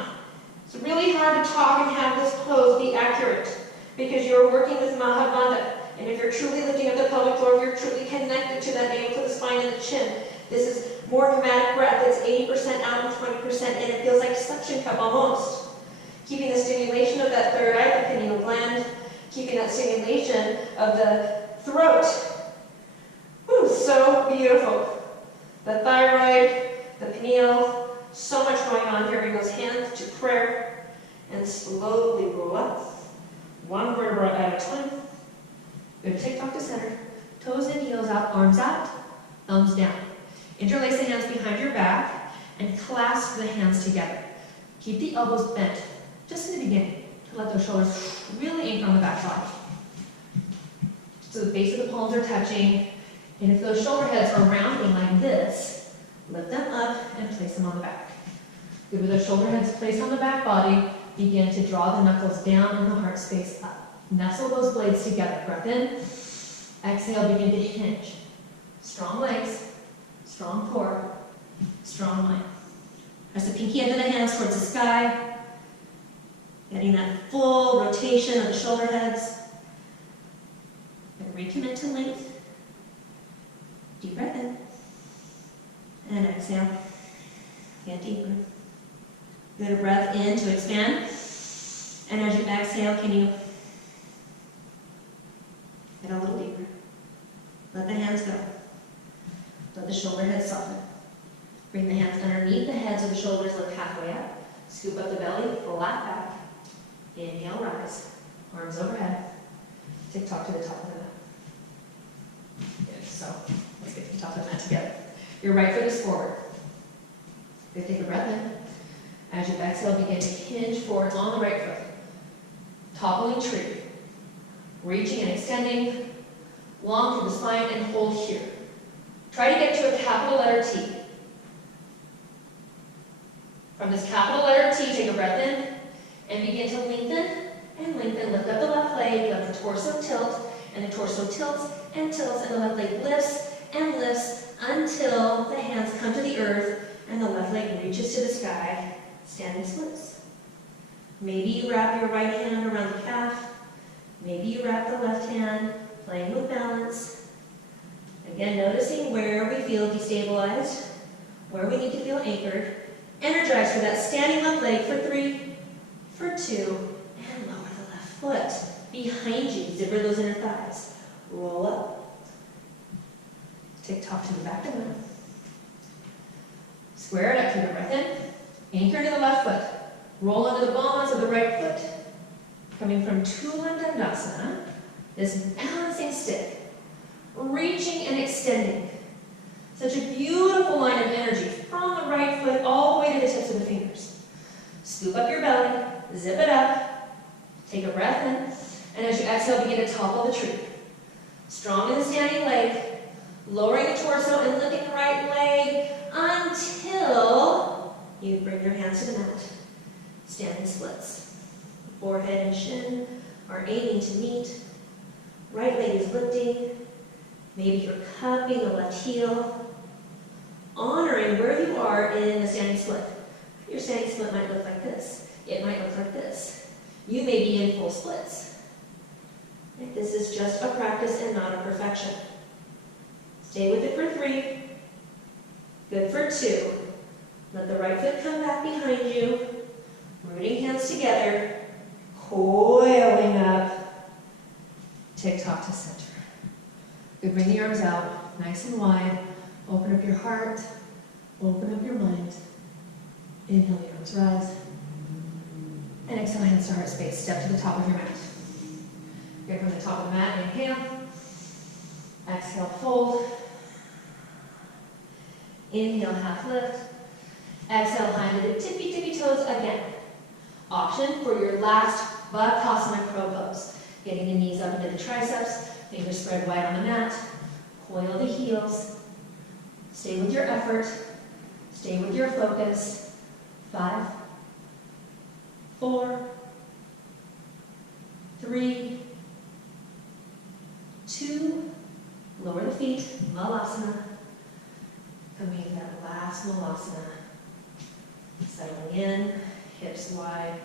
It's really hard to talk and have this pose be accurate, because you're working with Mahabandha, and if you're truly lifting up the pelvic floor, you're truly connected to that navel, to the spine and the chin. This is more dramatic breath. It's 80% out and 20%, and it feels like suction cup almost. Keeping the stimulation of that third eye, the pineal gland, keeping that stimulation of the throat. Ooh, so beautiful. The thyroid, the pineal, so much going on here. Bring those hands to prayer and slowly roll up. One vertebra at a time. Good, tick-tock to center. Toes and heels out, arms out, thumbs down. Interlace the hands behind your back and clasp the hands together. Keep the elbows bent, just in the beginning, to let those shoulders really anchor on the back body. So the base of the palms are touching, and if those shoulder heads are rounding like this, lift them up and place them on the back. Good, with those shoulder heads placed on the back body, begin to draw the knuckles down and the heart space up. Nestle those blades together. Breath in, exhale, begin to hinge. Strong legs. Strong core, strong line. Press the pinky end of the hands towards the sky, getting that full rotation of the shoulder heads. And recommit to length. Deep breath in. And exhale. Get deeper. Good, a breath in to expand. And as you exhale, can you get a little deeper? Let the hands go. Let the shoulder heads soften. Bring the hands underneath the heads of the shoulders, lift halfway up. Scoop up the belly, flat back. Inhale, rise. Arms overhead. Tick-tock to the top of the mat. Good, so let's get to the top of the mat together. Your right foot is forward. Good, take a breath in. As you exhale, begin to hinge forward on the right foot. Toppling tree. Reaching and extending. Long through the spine and hold here. Try to get to a capital letter T. From this capital letter T, take a breath in and begin to lengthen and lengthen. Lift up the left leg, let the torso tilt, and the torso tilts, and the left leg lifts and lifts until the hands come to the earth and the left leg reaches to the sky, standing splits. Maybe you wrap your right hand around the calf. Maybe you wrap the left hand, playing with balance. Again, noticing where we feel destabilized, where we need to feel anchored. Energize for that standing left leg for 3, for 2, and lower the left foot. Behind you, zipper those inner thighs. Roll up. Tick-tock to the back of the mat. Square it up, keep your breath in. Anchor into the left foot. Roll into the palms of the right foot. Coming from Tula Dandasana, this balancing stick. Reaching and extending. Such a beautiful line of energy from the right foot all the way to the tips of the fingers. Scoop up your belly, zip it up, take a breath in, and as you exhale, begin to topple the tree. Strong in the standing leg, lowering the torso and lifting the right leg until you bring your hands to the mat. Standing splits. Forehead and shin are aiming to meet. Right leg is lifting. Maybe you're cupping the left heel, honoring where you are in a standing split. Your standing split might look like this. It might look like this. You may be in full splits. This is just a practice and not a perfection. Stay with it for 3. Good for 2. Let the right foot come back behind you. Rooting hands together. Coiling up. Tick-tock to center. Good, bring the arms out, nice and wide. Open up your heart. Open up your mind. Inhale, the arms rise. And exhale, hands to heart space. Step to the top of your mat. Get from the top of the mat, inhale. Exhale, fold. Inhale, half lift. Exhale, high to the tippy toes again. Option for your last Bakasana crow pose. Getting the knees up into the triceps, fingers spread wide on the mat. Coil the heels. Stay with your effort. Stay with your focus. 5, 4, 3, 2, lower the feet, Malasana. Coming to that last Malasana. Settling in, hips wide.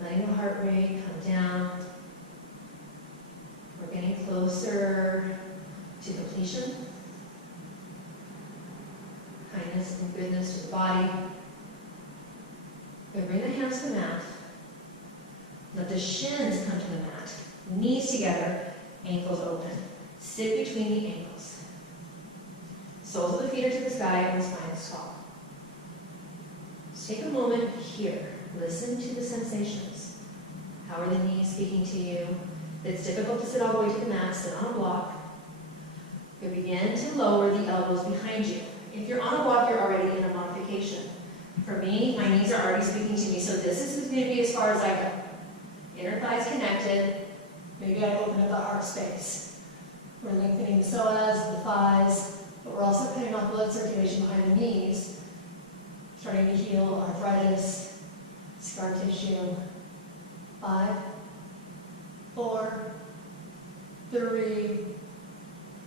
Letting the heart rate come down. We're getting closer to completion. Kindness and goodness to the body. Good, bring the hands to the mat. Let the shins come to the mat. Knees together, ankles open. Sit between the ankles. Soles of the feet are to the sky and the spine is tall. Just take a moment here. Listen to the sensations. How are the knees speaking to you? If it's difficult to sit all the way to the mat, sit on a block. You begin to lower the elbows behind you. If you're on a block, you're already in a modification. For me, my knees are already speaking to me, so this is going to be as far as I go. Inner thighs connected. Maybe I open up the heart space. We're lengthening the psoas, the thighs, but we're also cutting off blood circulation behind the knees, starting to heal arthritis, scar tissue. 5, 4, 3,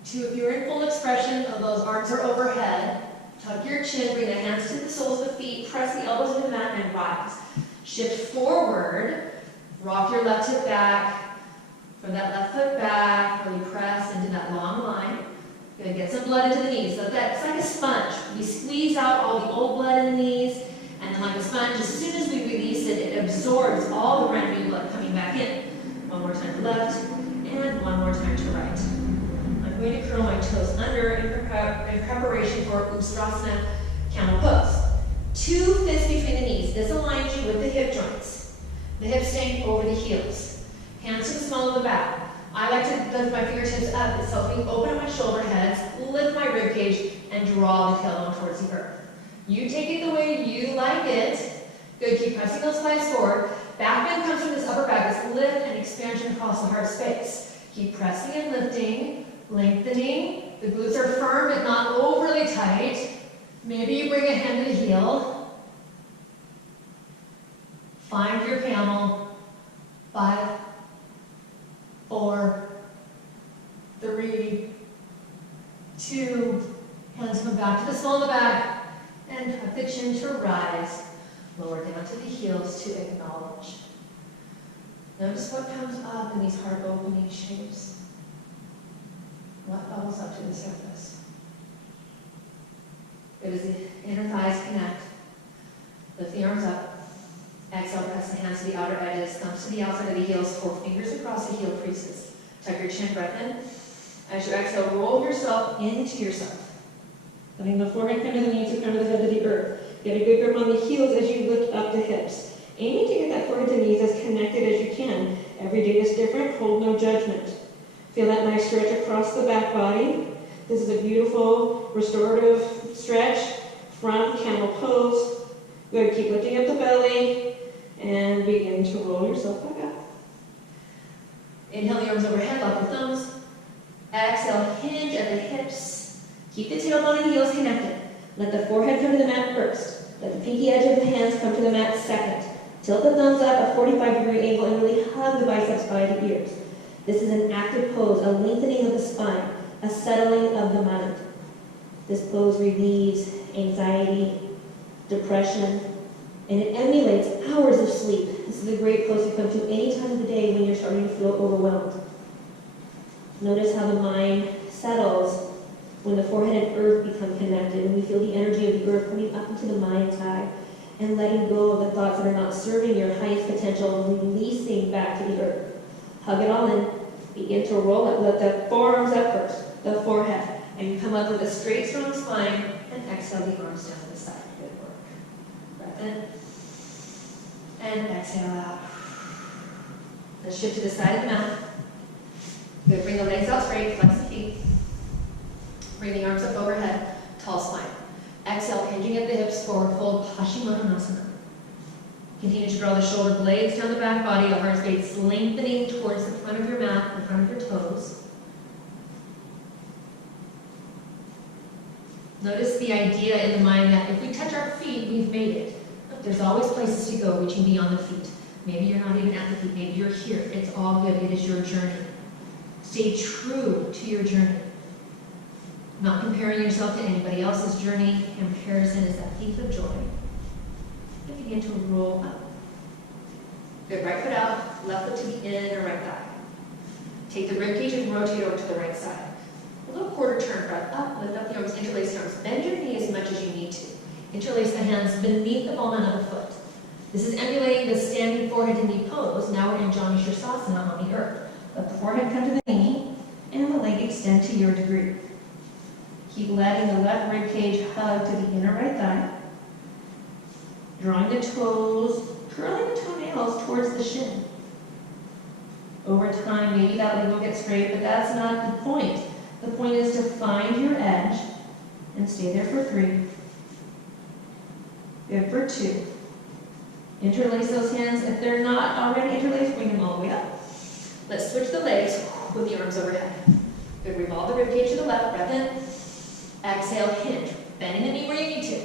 2. If you're in full expression of those arms are overhead, tuck your chin, bring the hands to the soles of the feet, press the elbows into the mat, and rise. Shift forward, rock your left hip back, from that left foot back, really press into that long line. You're going to get some blood into the knees. So it's like a sponge. We squeeze out all the old blood in the knees, and then like a sponge, as soon as we release it, it absorbs all the brand new blood coming back in. One more time to left, and one more time to right. I'm going to curl my toes under in preparation for Ustrasana camel pose. 2 fists between the knees. This aligns you with the hip joints. The hips staying over the heels. Hands to the small of the back. I like to lift my fingertips up. This helps me open up my shoulder heads, lift my rib cage, and draw the tailbone towards the earth. You take it the way you like it. Good, keep pressing those thighs forward. Back bend comes from this upper back, this lift and expansion across the heart space. Keep pressing and lifting, lengthening. The glutes are firm but not overly tight. Maybe you bring a hand to the heel. Find your camel. 5, 4, 3, 2. Hands come back to the small of the back. And tuck the chin to rise. Lower down to the heels to acknowledge. Notice what comes up in these heart opening shapes. What bubbles up to the surface? Good as the inner thighs connect. Lift the arms up. Exhale, press the hands to the outer edges, thumbs to the outside of the heels, 4 fingers across the heel creases. Tuck your chin, breath in. As you exhale, roll yourself into yourself. Letting the forehead come to the knees and come to the head of the earth. Get a good grip on the heels as you lift up the hips. Aiming to get that forehead to knees as connected as you can. Every day is different, hold no judgment. Feel that nice stretch across the back body. This is a beautiful restorative stretch. Front camel pose. Good, keep lifting up the belly and begin to roll yourself back up. Inhale the arms overhead, lock your thumbs. Exhale, hinge at the hips. Keep the tailbone and the heels connected. Let the forehead come to the mat first. Let the pinky edge of the hands come to the mat second. Tilt the thumbs up, a 45-degree angle, and really hug the biceps by the ears. This is an active pose, a lengthening of the spine, a settling of the mind. This pose relieves anxiety, depression, and it emulates hours of sleep. This is a great pose to come to any time of the day when you're starting to feel overwhelmed. Notice how the mind settles when the forehead and earth become connected, and we feel the energy of the earth coming up into the mind's eye and letting go of the thoughts that are not serving your highest potential and releasing back to the earth. Hug it all in. Begin to roll it. Let the forearms up first, the forehead, and you come up with a straight, strong spine, and exhale the arms down to the side. Good work. Breath in. And exhale out. Let's shift to the side of the mat. Good, bring the legs out straight, flex the feet. Bring the arms up overhead, tall spine. Exhale, hinging at the hips, forward fold, Paschimottanasana. Continue to draw the shoulder blades down the back body, the heart space lengthening towards the front of your mat, the front of your toes. Notice the idea in the mind that if we touch our feet, we've made it. There's always places to go, reaching beyond the feet. Maybe you're not even at the feet, maybe you're here. It's all good, it is your journey. Stay true to your journey. Not comparing yourself to anybody else's journey. Comparison is that thief of joy. And begin to roll up. Good, right foot out, left foot to the inner right thigh. Take the ribcage and rotate over to the right side. A little quarter turn, breath up, lift up the arms, interlace the arms. Bend your knee as much as you need to. Interlace the hands beneath the ball end of the foot. This is emulating the standing forehead to knee pose. Now we're in Jani Shirsasana on the earth. Let the forehead come to the knee and the leg extend to your degree. Keep letting the left rib cage hug to the inner right thigh. Drawing the toes, curling the toenails towards the shin. Over time, maybe that leg will get straight, but that's not the point. The point is to find your edge and stay there for 3. Good for 2. Interlace those hands. If they're not already interlaced, bring them all the way up. Let's switch the legs with the arms overhead. Good, revolve the rib cage to the left, breath in. Exhale, hinge. Bending the knee where you need to.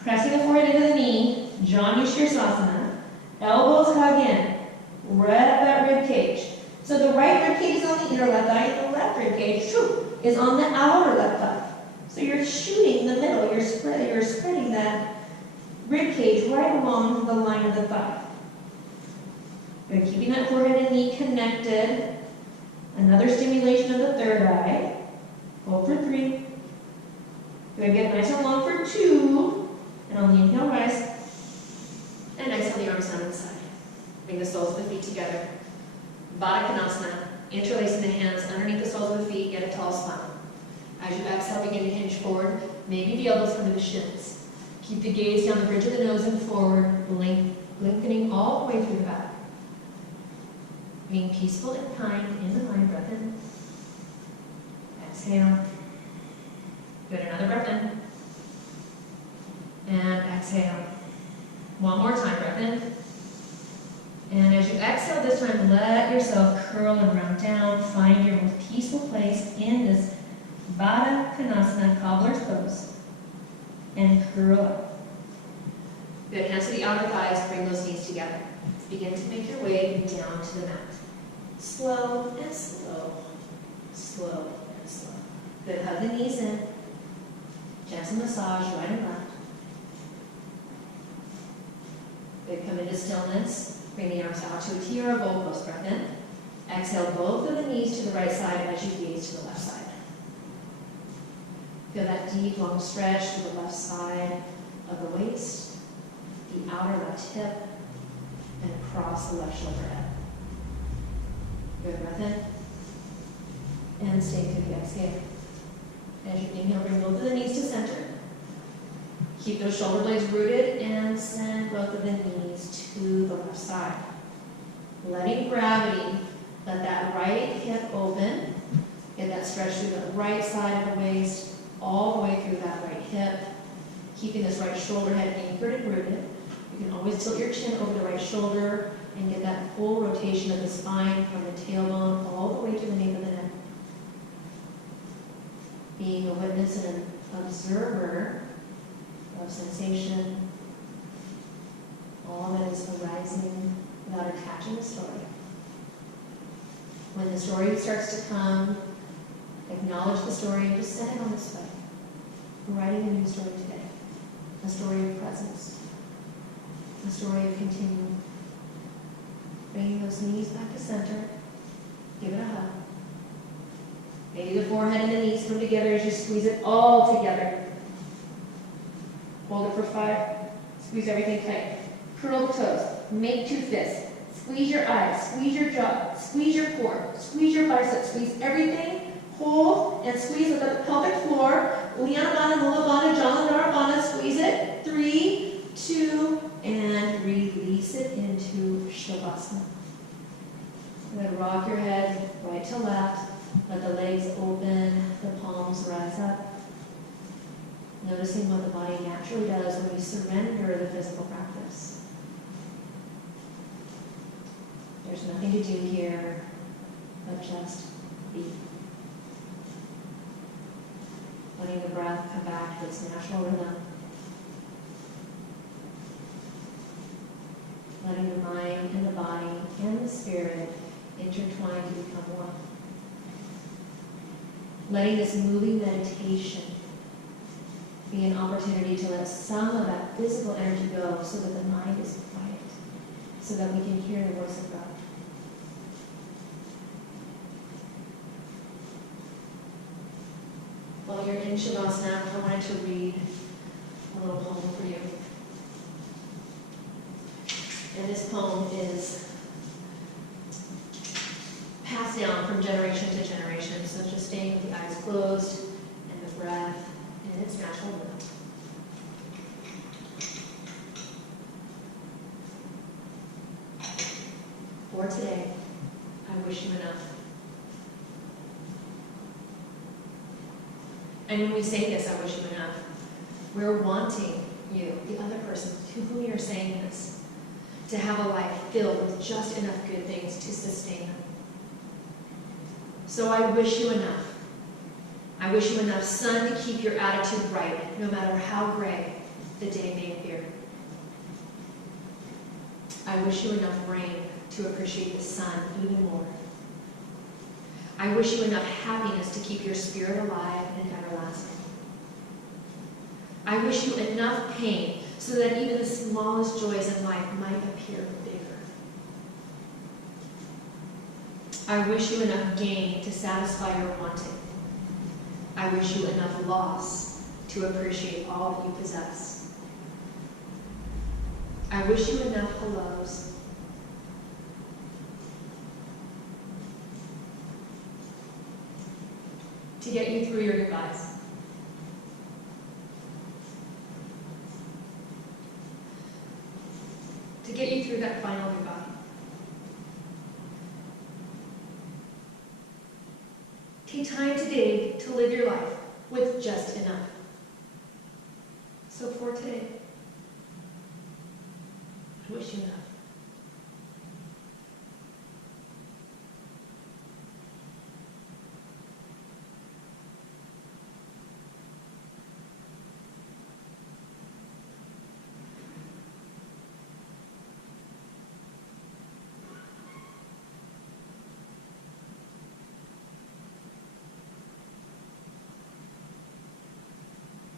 Pressing the forehead into the knee, Jani Shirsasana. Elbows hug in. Right up that rib cage. So the right rib cage is on the inner left thigh, and the left rib cage is on the outer left thigh. So you're shooting the middle. You're spreading that rib cage right along the line of the thigh. You're keeping that forehead and knee connected. Another stimulation of the third eye. Hold for 3. Good, get nice and long for 2. And on the inhale, rise. And exhale the arms down to the side. Bring the soles of the feet together. Baddha Konasana. Interlacing the hands underneath the soles of the feet, get a tall spine. As you exhale, begin to hinge forward. Maybe the elbows come to the shins. Keep the gaze down the bridge of the nose and forward, lengthening all the way through the back. Being peaceful and kind in the mind, breath in. Exhale. Good, another breath in. And exhale. One more time, breath in. And as you exhale this time, let yourself curl and round down. Find your most peaceful place in this Baddha Konasana, cobbler's pose. And curl up. Good, hands to the outer thighs, bring those knees together. Begin to make your way down to the mat. Slow and slow. Slow and slow. Good, hug the knees in. Gentle massage, right and left. Good, come into stillness. Bring the arms out to a T or a bowl pose, breath in. Exhale both of the knees to the right side as you gaze to the left side. Feel that deep, long stretch to the left side of the waist, the outer left hip, and across the left shoulder head. Good, breath in. And stay through the exhale. As you inhale, bring both of the knees to center. Keep those shoulder blades rooted and send both of the knees to the left side. Letting gravity, let that right hip open. Get that stretch through the right side of the waist, all the way through that right hip. Keeping this right shoulder head anchored and rooted. You can always tilt your chin over the right shoulder and get that full rotation of the spine from the tailbone all the way to the nape of the neck. Being a witness and an observer of sensation, all that is arising without attaching the story. When the story starts to come, acknowledge the story and just set it on display. We're writing a new story today, a story of presence, a story of continuing. Bringing those knees back to center, give it a hug. Maybe the forehead and the knees come together as you squeeze it all together. Hold it for 5. Squeeze everything tight. Curl the toes. Make 2 fists. Squeeze your eyes. Squeeze your jaw. Squeeze your core. Squeeze your biceps. Squeeze everything. Hold and squeeze at the pelvic floor. Uddiyana Bandha, Mula Bandha, Jalandhara Bandha. Squeeze it. 3, 2, and release it into Shavasana. Then rock your head right to left. Let the legs open, the palms rise up. Noticing what the body naturally does when we surrender the physical practice. There's nothing to do here, but just be. Letting the breath come back to its natural rhythm. Letting the mind and the body and the spirit intertwine to become one. Letting this moving meditation be an opportunity to let some of that physical energy go so that the mind is quiet, so that we can hear the voice of God. While you're in Shavasana, I wanted to read a little poem for you. And this poem is passed down from generation to generation, so just staying with the eyes closed and the breath in its natural rhythm. For today, I wish you enough. And when we say this, I wish you enough, we're wanting you, the other person to whom you're saying this, to have a life filled with just enough good things to sustain them. So I wish you enough. I wish you enough sun to keep your attitude right, no matter how gray the day may appear. I wish you enough rain to appreciate the sun even more. I wish you enough happiness to keep your spirit alive and everlasting. I wish you enough pain so that even the smallest joys in life might appear bigger. I wish you enough gain to satisfy your wanting. I wish you enough loss to appreciate all that you possess. I wish you enough hellos to get you through your goodbyes. To get you through that final goodbye. Take time today to live your life with just enough. So for today, I wish you enough.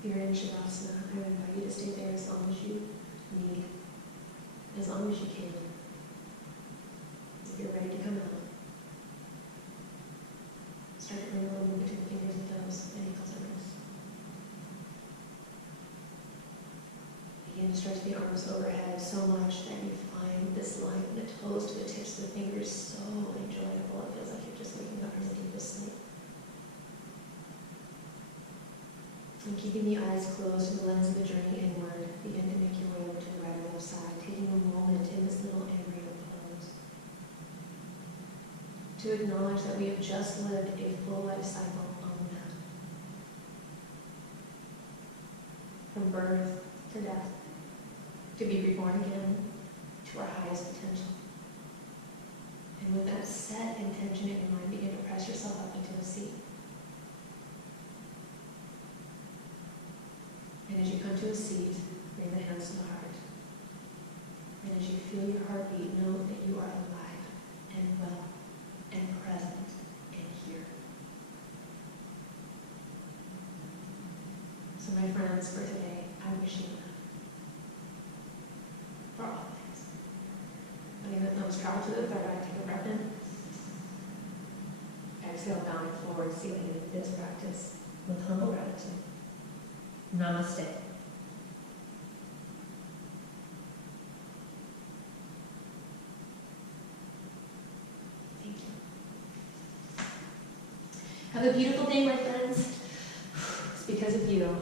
If you're in Shavasana, I would invite you to stay there as long as you need, as long as you can. If you're ready to come out, you stretch the arms overhead so much that you find this line from the toes to the tips of the fingers so enjoyable. It feels like you're just waking up from the deepest sleep. And keeping the eyes closed to the lens of the journey inward, begin to make your way over to the right or left side, taking a moment in this little embryo pose to acknowledge that we have just lived a full life cycle on the mat. From birth to death, to be reborn again to our highest potential. And with that set intention in your mind, begin to press yourself up into a seat. And as you come to a seat, bring the hands to the heart. And as you feel your heartbeat, know that you are alive and well and present and here. So my friends, for today, I wish you enough. For all things. Letting the thumbs travel to the third eye, take a breath in. Exhale down and forward, sealing this practice with humble gratitude. Namaste. Thank you. Have a beautiful day, my friends. It's because of you